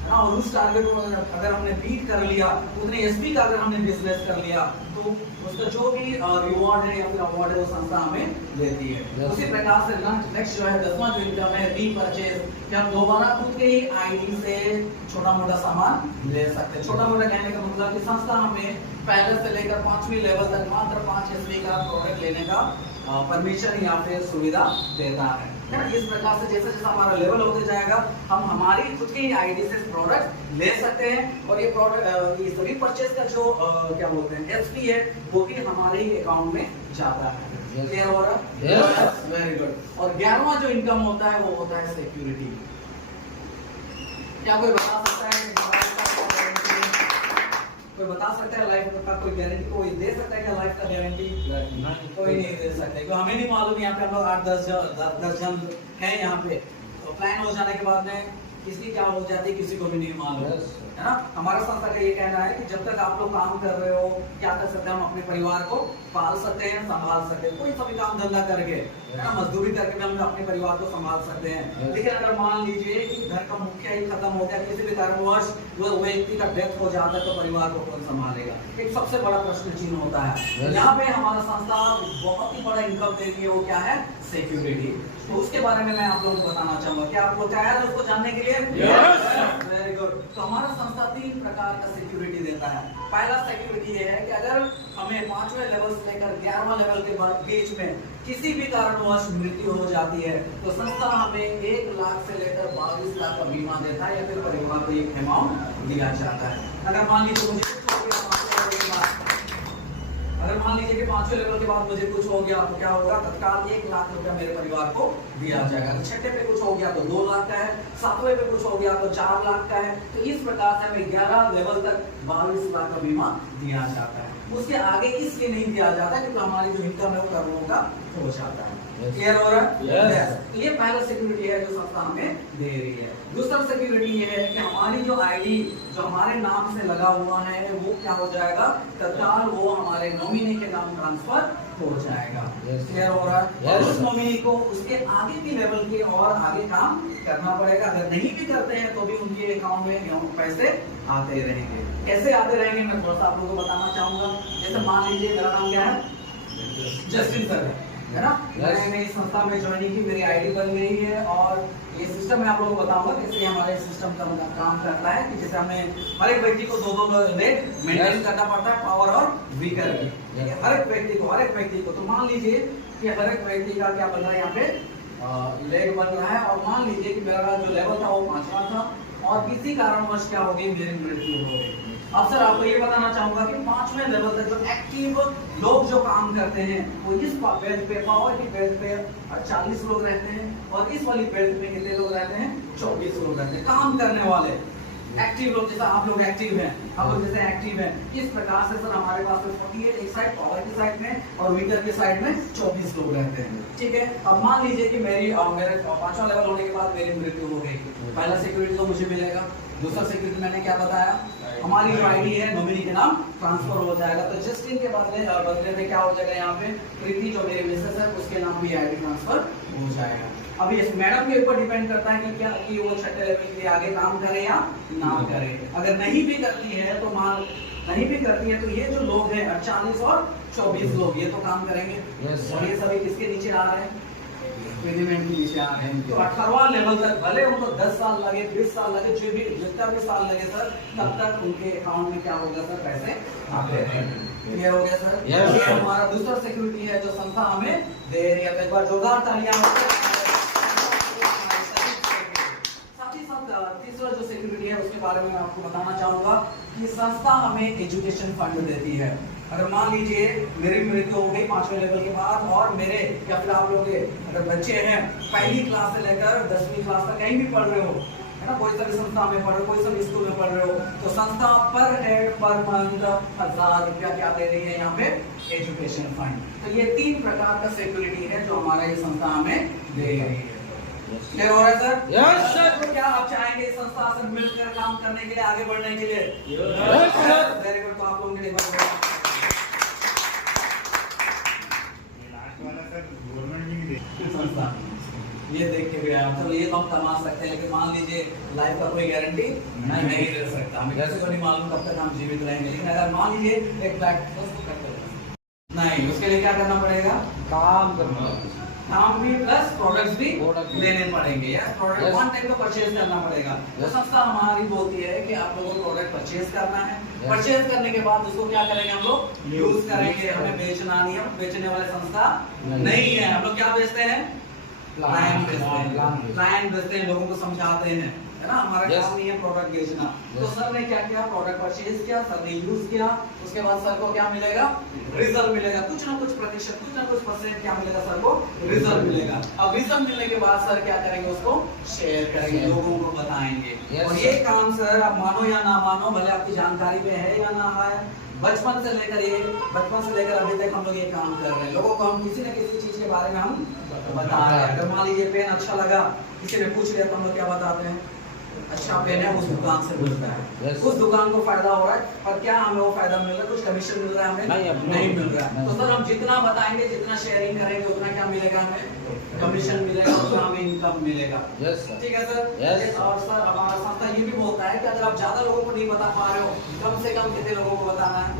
ना, और उस टारगेट को अगर हमने बीट कर लिया, उतने एसपी का अगर हमने बिजनेस कर लिया, तो उसका जो भी रिवॉर्ड है या फिर अवार्ड है वो संस्था हमें देती है। Yes. उसी प्रकार से नेक्स्ट जो है 10वां जो इनकम है रीपरचेज, कि हम दोबारा खुद के ही आईडी से छोटा मोटा सामान ले सकते हैं। छोटा मोटा कहने का मतलब कि संस्था हमें पहले से लेकर 5वीं लेवल तक मात्र 5 एसपी का प्रोडक्ट लेने का परमिशन या फिर सुविधा देता है ना? इस प्रकार से जैसे जैसे हमारा लेवल होते जाएगा, हम हमारी खुद की आईडी से प्रोडक्ट ले सकते हैं, और ये प्रोडक्ट ये सभी परचेज का जो क्या बोलते हैं एसपी है वो भी हमारे ही अकाउंट में जाता है। Yes. क्लियर हो रहा है? Yes. Very good. और 11वां जो इनकम होता है वो होता है सिक्योरिटी। क्या कोई बता सकता है कि लाइफ का क्या गारंटी है? कोई बता सकता है लाइफ का कोई गारंटी? कोई दे सकता है क्या लाइफ का गारंटी? कोई नहीं दे सकता, क्योंकि हमें नहीं मालूम। यहाँ पे हम लोग 8-10 जन हैं यहाँ पे, तो प्लान हो जाने के बाद में किसकी क्या हो जाती है किसी को भी नहीं मालूम। Yes. है ना? हमारा संस्था का ये कहना है कि जब तक आप लोग काम कर रहे हो, क्या कर सकते हैं? हम अपने परिवार को पाल सकते हैं, संभाल सकते हैं, कोई सा भी काम धंधा करके, है ना, मजदूरी करके भी हम अपने परिवार को संभाल सकते हैं। Yes. लेकिन अगर मान लीजिए कि घर का मुखिया ही खत्म हो गया, किसी भी कारणवश वो व्यक्ति का डेथ हो जाता है, तो परिवार को कौन संभालेगा? एक सबसे बड़ा प्रश्न चिन्ह होता है। Yes. यहाँ पे हमारा संस्था बहुत ही बड़ा इनकम दे रही है, वो क्या है? सिक्योरिटी। तो उसके बारे में मैं आप लोगों को बताना चाहूंगा। क्या आप लोग तैयार हैं उसको जानने के लिए? Very good. तो हमारा संस्था 3 प्रकार का सिक्योरिटी देता है। पहला सिक्योरिटी ये है कि अगर हमें 5वें लेवल से लेकर 11वां लेवल के बीच में किसी भी कारणवश मृत्यु हो जाती है, तो संस्था हमें 1 लाख से लेकर 22 लाख का बीमा देता है, या फिर परिवार को एक अमाउंट दिया जाता है। अगर मान लीजिए मुझे कुछ हो गया 5वें लेवल के बाद, अगर मान लीजिए कि 5वें लेवल के बाद मुझे कुछ हो गया, तो क्या होगा? तत्काल 1 लाख रुपया मेरे परिवार को दिया जाएगा। अगर 6ठे पे कुछ हो गया तो 2 लाख का है, 7वें पे कुछ हो गया तो 4 लाख का है। तो इस प्रकार से हमें 11 लेवल तक 22 लाख का बीमा दिया जाता है। उसके आगे इसलिए नहीं दिया जाता क्योंकि हमारी जो इनकम है वो करोड़ों का हो जाता है। क्लियर हो रहा है? Yes. तो ये पहला सिक्योरिटी है जो संस्था हमें दे रही है। दूसरा सिक्योरिटी ये है कि हमारी जो आईडी जो हमारे नाम से लगा हुआ है वो क्या हो जाएगा? तत्काल वो हमारे नॉमिनी के नाम ट्रांसफर हो जाएगा। Yes. क्लियर हो रहा है? Yes, और उस sir. नॉमिनी को उसके आगे भी लेवल के और आगे काम करना पड़ेगा। अगर नहीं भी करते हैं तो भी उनके अकाउंट में पैसे आते रहेंगे। कैसे आते रहेंगे मैं थोड़ा सा आप लोगों को बताना चाहूंगा। जैसे मान लीजिए मेरा नाम क्या है, जस्टिन सर है ना। Yes. मैंने इस संस्था में ज्वाइनिंग की, मेरी आईडी बन गई है और ये सिस्टम मैं आप लोगों को बताऊंगा कैसे हमारे सिस्टम का काम करता है कि जैसे हमें हर एक व्यक्ति को दो लेग मेंटेन करना पड़ता है, पावर और वीकर भी। ठीक है, हर एक व्यक्ति को तो मान लीजिए कि हर एक व्यक्ति का क्या बन रहा है यहाँ पे लेग बन रहा है। और मान लीजिए कि मेरा जो लेवल था वो 5वां था और किसी कारणवश क्या हो गई, मेरी मृत्यु हो गई। अब सर आपको ये बताना चाहूंगा कि 5वें लेवल तक जो एक्टिव लोग जो काम करते हैं वो इस बेल्ट पे, पावर की बेल्ट पे 40 लोग रहते हैं और इस वाली बेल्ट पे कितने लोग रहते हैं, 24 लोग रहते हैं काम करने वाले एक्टिव लोग। जैसा आप लोग एक्टिव हैं, हम लोग जैसे एक्टिव हैं, इस प्रकार से सर हमारे पास में 48 एक साइड पावर की साइड में और वीकर की साइड में 24 लोग रहते हैं। ठीक है, अब मान लीजिए कि मेरे 5वां लेवल होने के बाद मेरी मृत्यु हो गई। पहला सिक्योरिटी तो मुझे मिलेगा, दूसरा सिक्योरिटी मैंने क्या बताया, हमारी जो आईडी है नॉमिनी के नाम ट्रांसफर हो जाएगा। तो जस्टिन के बदले में क्या हो जाएगा, यहाँ पे प्रीति जो मेरे मिसेस है उसके नाम भी आईडी ट्रांसफर हो जाएगा। अब ये मैडम के ऊपर डिपेंड करता है कि क्या कि वो 6ठे लेवल के लिए आगे काम करे या ना करे। अगर नहीं भी करती है तो तो ये जो लोग हैं 48 और 24 लोग ये तो काम करेंगे। Yes, और ये सभी किसके नीचे आ रहे हैं, प्रेसिडेंट के नीचे आ रहे हैं। तो 18वां लेवल तक भले उनको 10 साल लगे, 20 साल लगे, जो भी जितना भी साल लगे सर, तब तक उनके अकाउंट में क्या होगा सर, पैसे आते रहेंगे। क्लियर हो गया सर? Yes, ये sir. हमारा दूसरा सिक्योरिटी है जो संस्था हमें दे रही है। एक बार जोरदार तालियां हो। साथ ही साथ तीसरा जो सिक्योरिटी है उसके बारे में मैं आपको बताना चाहूंगा कि संस्था हमें एजुकेशन फंड देती है। अगर मान लीजिए मेरी मृत्यु हो गई 5वें लेवल के बाद और मेरे या फिर आप लोग के अगर बच्चे हैं पहली क्लास से लेकर 10वीं क्लास तक कहीं भी पढ़ रहे हो, है ना, कोई सा भी संस्था में पढ़ रहे हो, कोई सा भी स्कूल में पढ़ रहे हो, तो संस्था पर हेड पर मंथ 1000 रुपया क्या दे रही है यहाँ पे, एजुकेशन फंड। तो ये 3 प्रकार का सिक्योरिटी है जो हमारा ये संस्था हमें दे रही है। क्लियर हो रहा है सर? Yes, sir. तो क्या आप चाहेंगे इस संस्था से मिलकर काम करने के लिए, आगे बढ़ने के लिए? Yes, sir. Very good. तो आप लोगों के लिए बहुत बहुत संस्था ये देख के गया तो ये तो हम कमा सकते हैं, लेकिन मान लीजिए लाइफ का कोई गारंटी नहीं दे सकता। हमें कैसे तो नहीं मालूम कब तक हम जीवित रहेंगे, लेकिन अगर मान लीजिए एक ब्लैक नहीं, उसके लिए क्या करना पड़ेगा, काम करना, काम भी प्लस प्रोडक्ट्स भी Product भी। लेने पड़ेंगे या प्रोडक्ट Yes. वन टाइम को परचेज करना पड़ेगा। तो Yes. संस्था हमारी बोलती है कि आप लोगों को प्रोडक्ट परचेज करना है। Yes. परचेज करने के बाद उसको क्या करेंगे, हम लोग यूज करेंगे। हमें बेचना नहीं है, बेचने वाले संस्था नहीं है। हम लोग क्या बेचते हैं, प्लान बेचते हैं। प्लान बेचते हैं, लोगों को समझाते हैं, है ना। हमारा Yes. काम नहीं है प्रोडक्ट बेचना। तो Yes. सर ने क्या किया, प्रोडक्ट परचेज किया, सर ने यूज किया, उसके बाद सर को क्या मिलेगा, रिजल्ट मिलेगा। कुछ ना कुछ प्रतिशत, कुछ ना कुछ परसेंट क्या मिलेगा सर को, रिजल्ट मिलेगा। अब रिजल्ट मिलने के बाद सर क्या करेंगे, उसको शेयर करेंगे, लोगों को बताएंगे। Yes, और ये काम सर आप मानो या ना मानो, भले आपकी जानकारी में है या ना है, बचपन से लेकर अभी तक हम लोग ये काम कर रहे हैं। लोगों को हम किसी न किसी चीज के बारे में हम बता रहे हैं। अगर मान लीजिए पेन अच्छा लगा, किसी ने पूछ लिया तो हम लोग क्या बताते हैं, अच्छा पेन है, उस दुकान से मिलता है। Yes. उस दुकान को फायदा हो रहा है, पर क्या हमें वो फायदा मिल रहा है, कुछ कमीशन मिल रहा है हमें, नहीं मिल रहा है। तो सर हम जितना बताएंगे, जितना शेयरिंग करेंगे, उतना क्या मिलेगा, हमें कमीशन मिलेगा, उतना हमें इनकम मिलेगा। Yes, sir. ठीक है सर? Yes. और सर हमारा संस्था ये भी बोलता है कि अगर आप ज्यादा लोगों को नहीं बता पा रहे हो, कम से कम कितने लोगों को बताना है,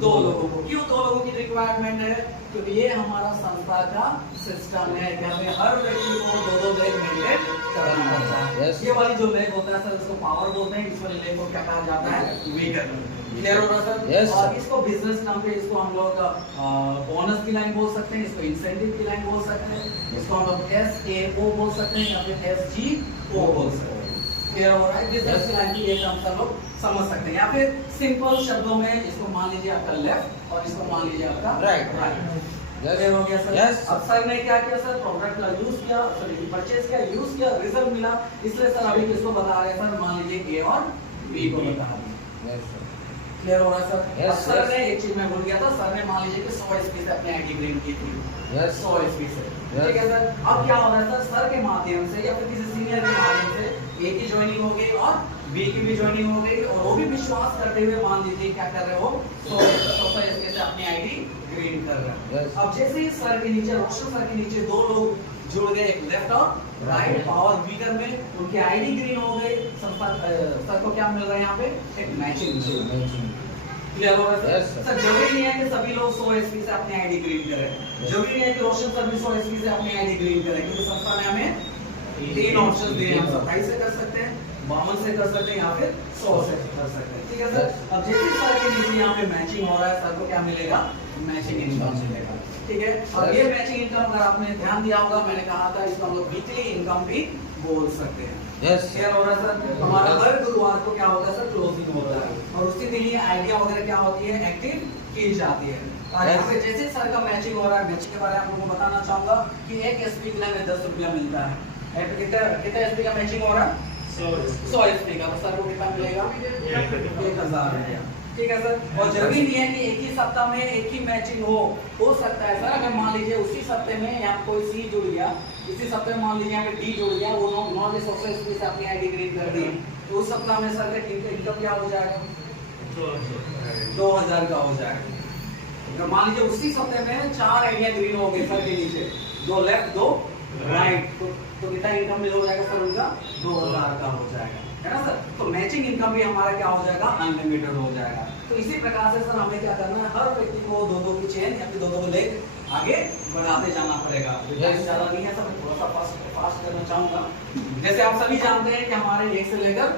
2 लोगों को। क्यों 2 लोगों की रिक्वायरमेंट है, क्योंकि ये हमारा संस्था का सिस्टम है कि हमें हर व्यक्ति को 2 लेग मेंटेन करना पड़ता है। Yes. ये वाली जो लेग होता है सर, इसको पावर बोलते हैं, इस वाली लेग को क्या कहा जाता है, वीकर। क्लियर हो रहा सर? Yes. और इसको बिजनेस नाम पे इसको हम लोग बोनस की लाइन बोल सकते हैं, इसको इंसेंटिव की लाइन बोल सकते हैं, इसको हम लोग SAO बोल सकते हैं या फिर SGO बोल सकते हैं। क्लियर हो रहा है? बिजनेस की लाइन की ये हम सब लोग समझ सकते हैं। या फिर सिंपल शब्दों में इसको मान लीजिए आपका लेफ्ट और इसको मान लीजिए आपका Right. क्लियर हो गया सर? Yes. अब सर ने क्या किया सर, प्रोडक्ट का यूज किया, सॉरी परचेज किया, यूज किया, रिजल्ट मिला, इसलिए सर अभी किसको बता रहे हैं सर, मान लीजिए A और B को बता रहे हैं। Yes, sir. क्लियर हो रहा है सर? Yes, अब सर yes. ने एक चीज मैं भूल गया था, सर ने मान लीजिए कि 100 SP से अपनी आईडी ग्रेड की थी। Yes. 100 ईस्वी से। Yes. ठीक है सर। अब क्या हो रहा है सर के माध्यम से या फिर किसी सीनियर के माध्यम से ए की ज्वाइनिंग हो गई और बी की भी ज्वाइनिंग हो गई, और वो भी विश्वास करते हुए मान लीजिए क्या कर रहे हो, 100 ईस्वी से अपनी आईडी ग्रीन कर रहे हैं। Yes. अब जैसे ही सर के नीचे, रोशन सर के नीचे दो लोग जुड़ गए, एक लेफ्ट और राइट पावर वीकर में, उनकी आईडी ग्रीन हो गई। सर को क्या मिल रहा है यहाँ पे, एक मैचिंग। क्लियर हो रहा है Yes, सर? sir. सर जरूरी नहीं है कि सभी लोग 100 ईस्वी से अपनी आईडी ग्रीन करें, जरूरी नहीं है कि रोशन सर भी 100 ईस्वी से अपनी आईडी ग्रीन करें, क्योंकि संस्था ने हमें 3 ऑप्शन दिए हैं, 27 से कर सकते हैं, 52 से कर सकते हैं या फिर 100 से कर सकते हैं। ठीक है सर। अब जैसे सर के नीचे यहाँ पे मैचिंग हो रहा है, सर को क्या मिलेगा, मैचिंग इनकम मिलेगा। ठीक है। और ये मैचिंग इनकम अगर आपने ध्यान दिया होगा, मैंने कहा था इसको हम लोग वीकली इनकम भी बोल सकते हैं। Yes. क्लियर हो रहा है सर? हमारा हर गुरुवार को क्या होता है सर, क्लोजिंग होता है, और उसी दिन ये आइडिया वगैरह क्या होती है, एक्टिव की जाती है। और यहाँ पे जैसे सर का मैचिंग हो रहा है, मैचिंग के बारे में आप लोगों को बताना चाहूंगा कि एक एसपी के लिए हमें 10 रुपया मिलता है। कितना एसपी का मैचिंग हो रहा है, 100 एसपी का, तो सर को कितना मिलेगा, 1000 रुपया। ठीक है सर। और जरूरी नहीं है कि एक ही सप्ताह में एक ही मैचिंग हो सकता है सर। अगर मान लीजिए उसी सप्ताह में यहाँ कोई सी जुड़ गया, इसी सप्ताह में मान लीजिए यहाँ पे डी जुड़ गया, वो नॉलेज सक्सेस से अपनी आईडी ग्रीन कर दी, तो उस सप्ताह में सर का इनकम क्या हो जाएगा, 2000 का हो जाएगा। अगर मान लीजिए उसी सप्ताह में 4 आइडिया ग्रीन हो गए सर के नीचे, 2 लेफ्ट 2 राइट, तो कितना इनकम हो जाएगा सर उनका, 2000 का हो जाएगा, है ना सर। तो मैचिंग इनकम भी हमारा क्या हो जाएगा, अनलिमिटेड हो जाएगा। तो इसी प्रकार से सर हमें क्या करना है, हर व्यक्ति को 2-2 की चेन या फिर 2-2 लेग आगे बढ़ाते जाना पड़ेगा। ज्यादा नहीं है सर, थोड़ा सा फास्ट करना चाहूंगा। जैसे आप सभी जानते हैं कि हमारे 1 से लेकर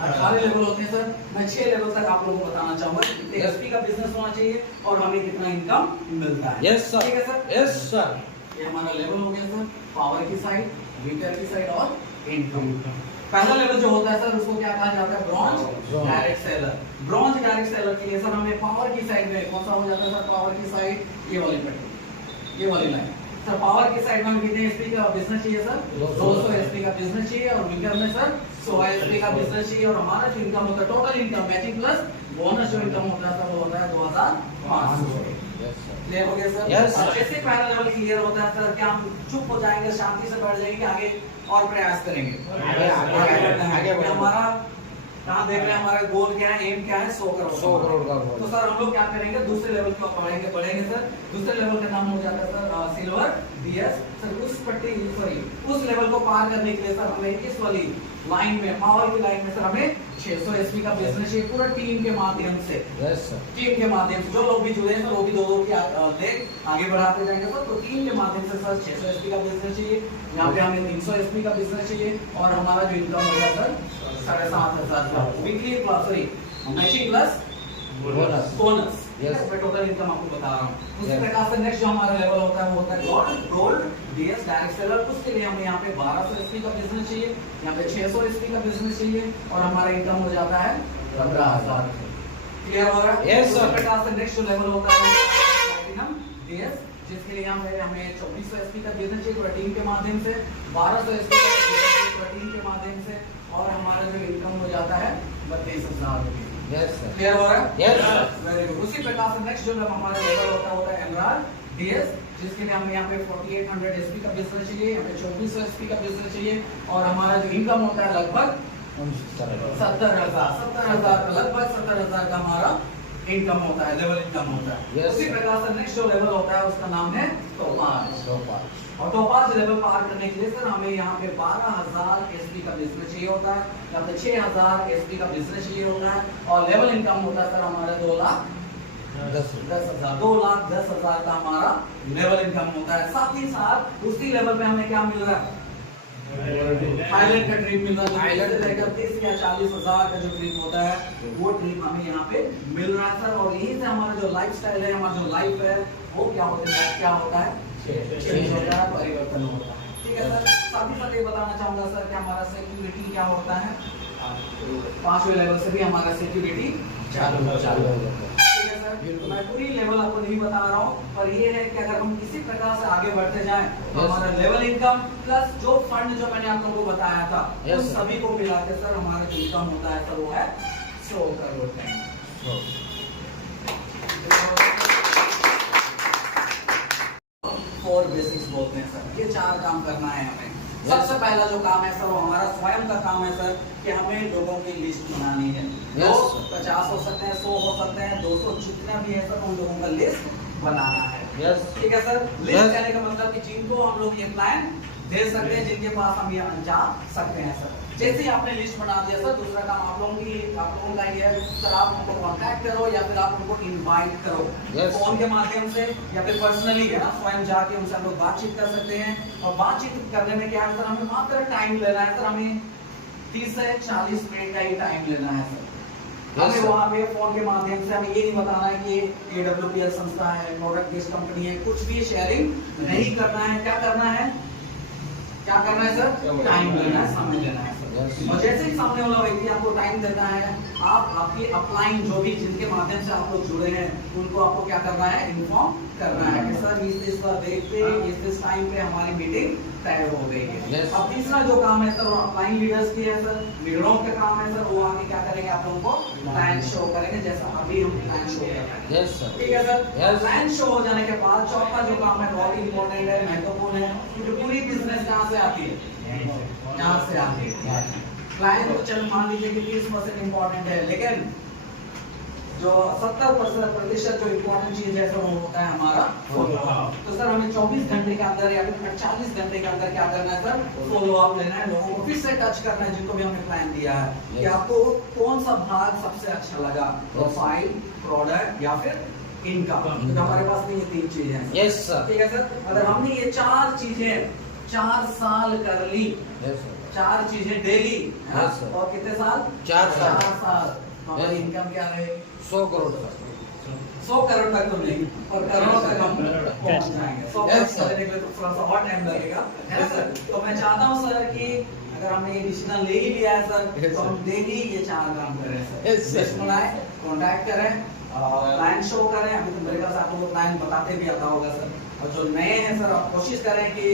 18 लेवल होते हैं सर। मैं 6 लेवल तक आप लोगों को बताना चाहूंगा कितने एसपी का बिजनेस होना चाहिए और हमें कितना इनकम मिलता है। Yes, sir. ठीक है सर। Yes, sir. ये हमारा लेवल हो गया सर, पावर की साइड, वीकर की साइड और इनकम। पहला लेवल जो होता है सर, उसको क्या कहा जाता है, bronze direct seller. Bronze direct seller के लिए सर हमें पावर की साइड में कौन सा हो जाता है सर, पावर की साइड ये वाली पट्टी, ये वाली लाइन सर। पावर की साइड में कितने एसपी का बिजनेस चाहिए सर, 200 एसपी का बिजनेस चाहिए, और वीकर में सर 100 एसपी का बिजनेस चाहिए। और हमारा जो इनकम होता है, total income matching plus bonus जो इनकम होता है सर, वो होता है 2500। Yes, sir. क्लियर हो गया सर? Yes, sir. और जैसे पहला लेवल क्लियर होता है सर, क्या हम चुप हो जाएंगे, शांति से बैठ जाएंगे, आगे और प्रयास करेंगे, आगे क्योंकि हमारा कहाँ देख रहे हैं, हमारा गोल क्या है, एम क्या है, 100 करोड़ 100 करोड़ का गोल। तो सर हम लोग क्या करेंगे, दूसरे लेवल की ओर बढ़ेंगे सर। दूसरे लेवल का नाम हो जाता है सर सिल्वर डीएस सर। उस पट्टी सॉरी उस लेवल को पार करने के लिए सर हमें इस वाली लाइन में, पावर की लाइन में सर हमें 600 एसपी का बिजनेस चाहिए, पूरा टीम के माध्यम से। Yes, sir. टीम के माध्यम से जो लोग भी जुड़े हैं सर, वो भी 2-2 की लेग आगे बढ़ाते जाएंगे सर। तो टीम के माध्यम से सर 600 एसपी का बिजनेस चाहिए, यहाँ पे हमें 300 एसपी का बिजनेस चाहिए, और हमारा जो इनकम होगा सर 7500 का weekly plus sorry matching plus bonus. Yes. मैं टोटल इनकम आपको बता रहा हूँ। उसी Yes. प्रकार से नेक्स्ट जो हमारा लेवल होता है वो होता है गोल्ड डीएस डायरेक्ट सेलर। उसके लिए हमें यहाँ पे 1200 एसपी का बिजनेस चाहिए, यहाँ पे 600 एसपी का बिजनेस चाहिए, और हमारा इनकम हो जाता है 15000। क्लियर हो रहा है? Yes, sir. उसी प्रकार से नेक्स्ट जो लेवल होता है प्लैटिनम डीएस, जिसके लिए यहाँ पे हमें 2400 एसपी का बिजनेस चाहिए पूरा टीम के माध्यम से, 1200 एसपी का बिजनेस चाहिए पूरा टीम के माध्यम से, और हमारा जो इनकम हो जाता है 32000 रुपये। Yes, sir. क्लियर हो रहा है? Yes, sir. Very good. उसी प्रकार से नेक्स्ट जो हमारा लेवल होता है एमराल्ड डीएस, जिसके लिए हमें यहाँ पे 4800 एसपी का बिजनेस चाहिए, यहाँ पे 2400 एसपी का बिजनेस चाहिए, और हमारा जो इनकम होता है लगभग 70,000 का, लगभग 70,000 का हमारा इनकम होता है, लेवल इनकम होता है। Yes, उसी sir. प्रकार से नेक्स्ट जो लेवल होता है उसका नाम है टोपाज। और टोपाज लेवल पार करने के लिए सर हमें यहाँ पे 12,000 एसपी का बिजनेस चाहिए होता है, यहाँ पे 6,000 एसपी का बिजनेस चाहिए होता है, और लेवल इनकम होता है सर हमारा 2,10,000 2,10,000 का हमारा लेवल इनकम होता है। साथ ही साथ उसी लेवल पे हमें क्या मिल रहा है, थाईलैंड का ट्रिप मिल रहा है। थाईलैंड से लेकर 30 या 40,000 का जो ट्रिप होता है, वो ट्रिप हमें यहाँ पे मिल रहा है सर। और यहीं से हमारा जो लाइफस्टाइल है, हमारा जो लाइफ है, वो क्या होता है, चेंज होता है, परिवर्तन होता है। ठीक है सर। साथ ही साथ ये बताना चाहूंगा सर कि हमारा सिक्योरिटी क्या होता है, 5वें लेवल से भी हमारा सिक्योरिटी चालू हो जाता है। ठीक है सर। तो मैं पूरी लेवल आपको नहीं बता रहा हूँ, पर ये है कि अगर हम किसी प्रकार से आगे बढ़ते जाएं तो हमारा लेवल इनकम प्लस जो फंड जो मैंने आप लोगों को बताया था, उन सभी को मिला के सर हमारा जो इनकम होता है सर वो है 100 करोड़। कोर बेसिक्स बोलते हैं सर। ये 4 काम करना है हमें। सबसे पहला जो काम है सर वो हमारा स्वयं का काम है सर कि हमें लोगों की लिस्ट बनानी है। Yes, लोग 50 हो सकते हैं, 100 हो सकते हैं, 200 जितना भी है सर उन लोगों का लिस्ट बनाना है। Yes. ठीक है सर। List Yes. कहने का मतलब कि जिनको हम लोग ये प्लान दे सकते हैं, जिनके पास हम ये जा सकते हैं सर। जैसे ही आपने लिस्ट बना दिया सर, दूसरा काम आप लोगों का ये है सर, आप उनको कांटेक्ट करो या फिर आप उनको इनवाइट करो। Yes. फोन के माध्यम से या फिर पर्सनली है ना, स्वयं जाके उनसे हम लोग बातचीत कर सकते हैं। और बातचीत करने में क्या है सर, हमें मात्र टाइम लेना है सर, हमें 30 से 40 मिनट का ही टाइम लेना है सर। हमें sir. वहाँ पे फोन के माध्यम से हमें ये नहीं बताना है कि ये AWPL संस्था है, प्रोडक्ट बेस्ड कंपनी है, कुछ भी शेयरिंग नहीं करना है। क्या करना है, क्या करना है सर, टाइम लेना है, समय लेना है सर। Yes. और जैसे ही सामने वाला व्यक्ति आपको टाइम देता है, आप आपकी अपलाइन जो भी जिनके माध्यम से आप लोग जुड़े हैं उनको आपको क्या करना है, इन्फॉर्म करना है कि सर इस डेट पे इस टाइम पे हमारी मीटिंग तय हो गई है। Yes. अब तीसरा जो काम है सर वो अपलाइन लीडर्स की है सर, लीडरों का काम है सर, वो आगे क्या करेंगे, आप लोगों को प्लान शो करेंगे, जैसा अभी हम प्लान शो कर रहे हैं। Yes, sir. ठीक है सर। Yes. प्लान शो हो जाने के बाद चौथा जो काम है बहुत ही इंपॉर्टेंट है, महत्वपूर्ण है, क्योंकि पूरी बिजनेस कहाँ से आती है, यहाँ से आती है। क्लाइंट तो चलो मान लीजिए कि 30% इंपॉर्टेंट है, लेकिन जो 70% जो इंपॉर्टेंट चीज है वो होता है हमारा फॉलो अप। तो सर हमें 24 घंटे के अंदर या फिर 40 घंटे के अंदर क्या करना है सर, फॉलो अप लेना है, लोगों को फिर से टच करना है, जिनको भी हमने प्लान दिया है कि आपको कौन सा भाग सबसे अच्छा लगा, प्रोफाइल, प्रोडक्ट या फिर इनकम। तो हमारे पास में ये 3 चीजें हैं। Yes, sir. ठीक है सर। अगर हमने ये 4 चीजें 4 साल कर ली, Yes, sir. 4 चीजें डेली, Yes, sir. और कितने साल, 4 साल। 4 साल, तो हमारी Yes. इनकम क्या रहे, 100 करोड़ का 100 करोड़ तक तो नहीं, और करोड़ तक हम पहुंच जाएंगे। 100 करोड़ Yes, sir. करने के लिए तो थोड़ा सा और टाइम लगेगा, है ना सर। तो मैं चाहता हूं सर कि अगर हमने ये डिसीजन ले ही लिया है सर, Yes, तो sir. हम डेली ये 4 काम करें सर। Yes, sir. लिस्ट बनाएं, कांटेक्ट करें, प्लान शो करें। अभी तो मेरे ख्याल से आप लोगों को प्लान बताते भी आता होगा सर। और जो नए हैं सर, आप कोशिश करें कि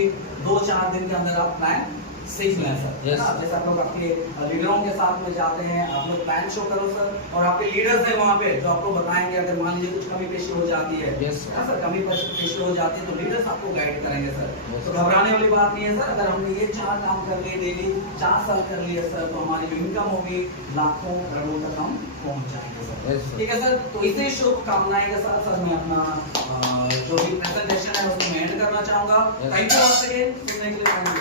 2-4 दिन के अंदर आप प्लान सीख लें सर। Yes. है ना? जैसे आप लोग आपके लीडरों के साथ में जाते हैं, आप लोग प्लान शो करो सर, और आपके लीडर्स हैं वहाँ पे जो आपको बताएंगे अगर मान लीजिए कुछ कमी पेशी हो जाती है। Yes, sir. है ना सर, कमी पेशी हो जाती है तो लीडर्स आपको गाइड करेंगे सर। Yes, तो sir. घबराने वाली बात नहीं है सर। अगर हमने ये 4 काम कर लिए डेली, 4 साल कर लिए सर, तो हमारी जो इनकम होगी लाखों करोड़ों तक हम पहुँच जाएंगे सर। Yes, sir. ठीक है सर। तो इसे शुभकामनाएं के साथ सर मैं अपना जो भी प्रेजेंटेशन है उसको मैं एंड करना चाहूंगा। Yes. Thank you once again सुनने के लिए।